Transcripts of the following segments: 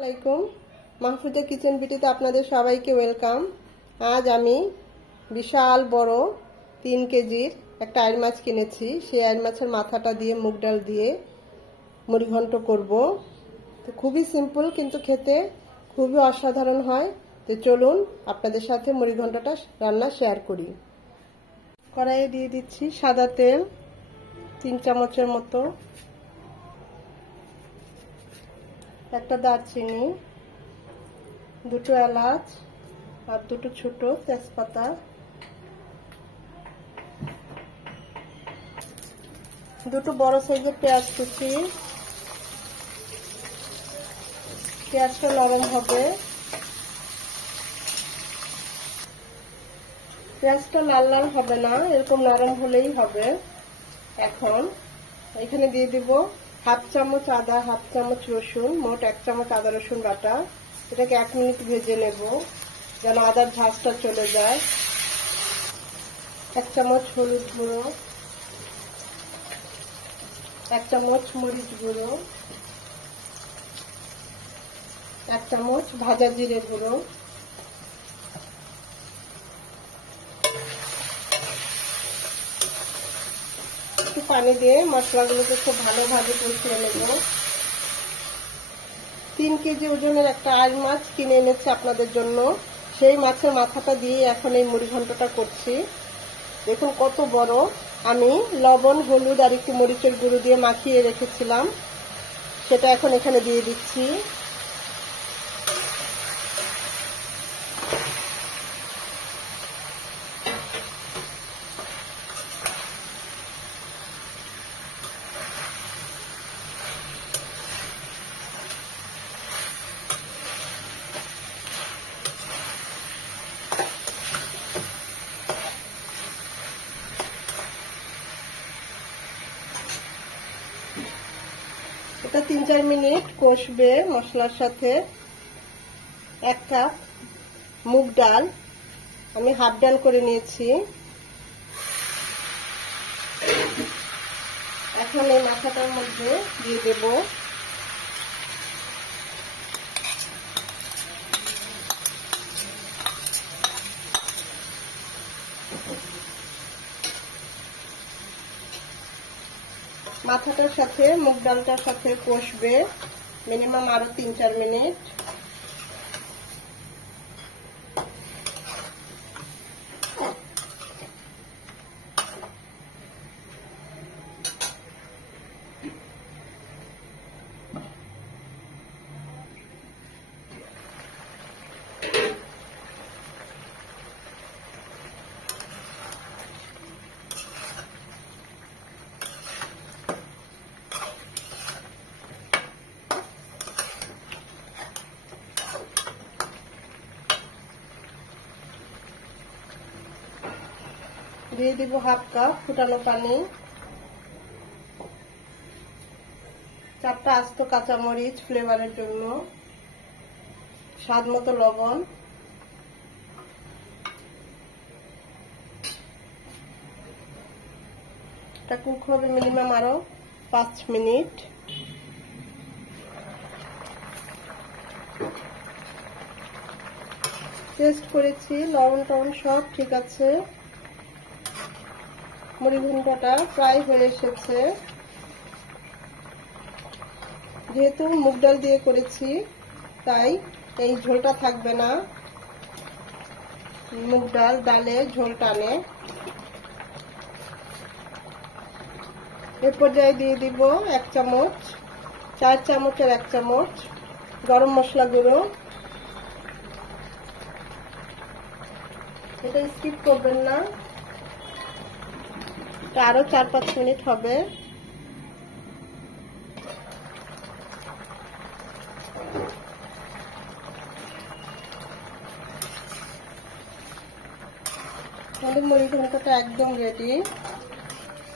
আসসালামাইকুম, মাহফুজা কিচেন বিটিতে আপনাদের সবাইকে ওয়েলকাম। আজ আমি বিশাল বড় 3 কেজির একটা আইড় মাছ কিনেছি। সেই আইড় মাছের মাথাটা দিয়ে মুগ ডাল দিয়ে মুড়িঘণ্ট করব। তো খুবই সিম্পল কিন্তু খেতে খুবই অসাধারণ হয়। তো চলুন আপনাদের সাথে মুড়িঘণ্টটা রান্না শেয়ার করি। কড়াইয়ে দিয়ে দিচ্ছি সাদা তেল 3 চামচের মতো, একটা দারচিনি, 2টো এলাচ আর 2টো ছোট তেজপাতা, 2টো বড় সাইজের পেঁয়াজ কুচি। পেঁয়াজটা নরম হবে, পেঁয়াজটা লাল লাল হবে না, এরকম নরম হলেই হবে। এখন এখানে দিয়ে দিব 1/2 চামচ আদা, 1/2 চামচ রসুন, মোট 1 চামচ আদা রসুন বাটা। এটাকে 1 মিনিট ভেজে নেব যেন আদার ঝাঁজটা চলে যায়। 1 চামচ হলুদ গুঁড়ো, 1 চামচ মরিচ গুঁড়ো, 1 চামচ ভাজা জিরে গুঁড়ো, একটু পানি দিয়ে মশলাগুলোকে খুব ভালোভাবে কষিয়ে নেব। 3 কেজি ওজনের একটা আইড় মাছ কিনে এনেছি আপনাদের জন্য। সেই মাছের মাথাটা দিয়ে এখন এই মুড়িঘণ্টটা করছি। দেখুন কত বড়। আমি লবণ, হলুদ আর একটু মরিচের গুঁড়ো দিয়ে মাখিয়ে রেখেছিলাম, সেটা এখন এখানে দিয়ে দিচ্ছি। এটা 3-4 মিনিট কষবে মশলার সাথে। 1 কাপ মুগ ডাল আমি হাফ ডাল করে নিয়েছি। এখন এই মাথাটার মধ্যে দিয়ে দেব। মাথাটার সাথে মুগ ডালটার সাথে কষবে মিনিমাম আরো 3-4 মিনিট। দিয়ে দিব 1/2 কাপ ফুটানো পানি, 4টা আস্ত কাঁচামরিচ ফ্লেভারের জন্য, স্বাদ মতো লবণ, এটা কুক হবে মিনিমাম আরো 5 মিনিট। টেস্ট করেছি, লবণ টবণ সব ঠিক আছে। মুড়িঘণ্টটা প্রায় হয়ে এসেছে। যেহেতু মুগ ডাল দিয়ে করেছি তাই এই ঝোলটা থাকবে না, মুগ ডাল ডালে ঝোল টানে। এর পর্যায়ে দিয়ে দিব 1 চামচ, 4 চামচের 1 চামচ গরম মশলা গুঁড়ো। এটা স্কিপ করবেন না, আরো 4-5 মিনিট হবে। আমাদের মুড়িঘণ্টটা একদম রেডি।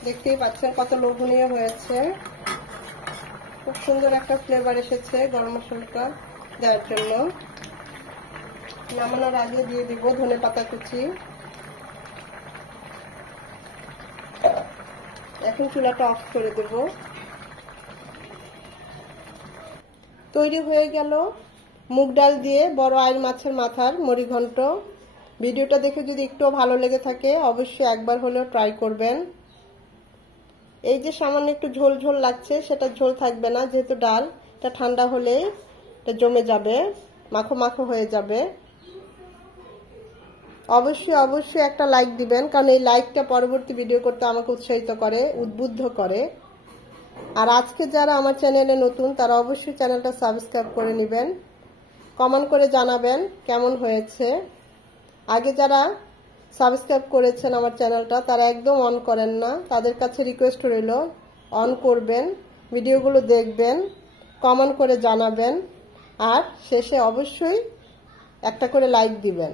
দেখতেই পাচ্ছেন কত লোভনীয় হয়েছে। খুব সুন্দর একটা ফ্লেভার এসেছে গরম মশলাটা দেওয়ার জন্য। নামানোর আগে দিয়ে দিব ধনেপাতা কুচি। এখন চুলাটা অফ করে দেব। তৈরি হয়ে গেল মুগ ডাল দিয়ে বড় আইড় মাছের মাথার মুড়িঘণ্ট। ভিডিওটা দেখে যদি একটু ভালো লেগে থাকে অবশ্যই একবার হলেও ট্রাই করবেন। এই যে সামান্য একটু ঝোল ঝোল লাগছে, সেটা ঝোল থাকবে না, যেহেতু ডাল এটা ঠান্ডা হলেই এটা জমে যাবে, মাখো মাখো হয়ে যাবে। অবশ্যই অবশ্যই একটা লাইক দিবেন, কারণ এই লাইকটা পরবর্তী ভিডিও করতে আমাকে উৎসাহিত করে, উদ্বুদ্ধ করে। আর আজকে যারা আমার চ্যানেলে নতুন তারা অবশ্যই চ্যানেলটা সাবস্ক্রাইব করে নেবেন, কমেন্ট করে জানাবেন কেমন হয়েছে। আগে যারা সাবস্ক্রাইব করেছেন আমার চ্যানেলটা তারা একদম অন করেন না, তাদের কাছে রিকোয়েস্ট রইল অন করবেন, ভিডিওগুলো দেখবেন, কমেন্ট করে জানাবেন, আর শেষে অবশ্যই একটা করে লাইক দিবেন।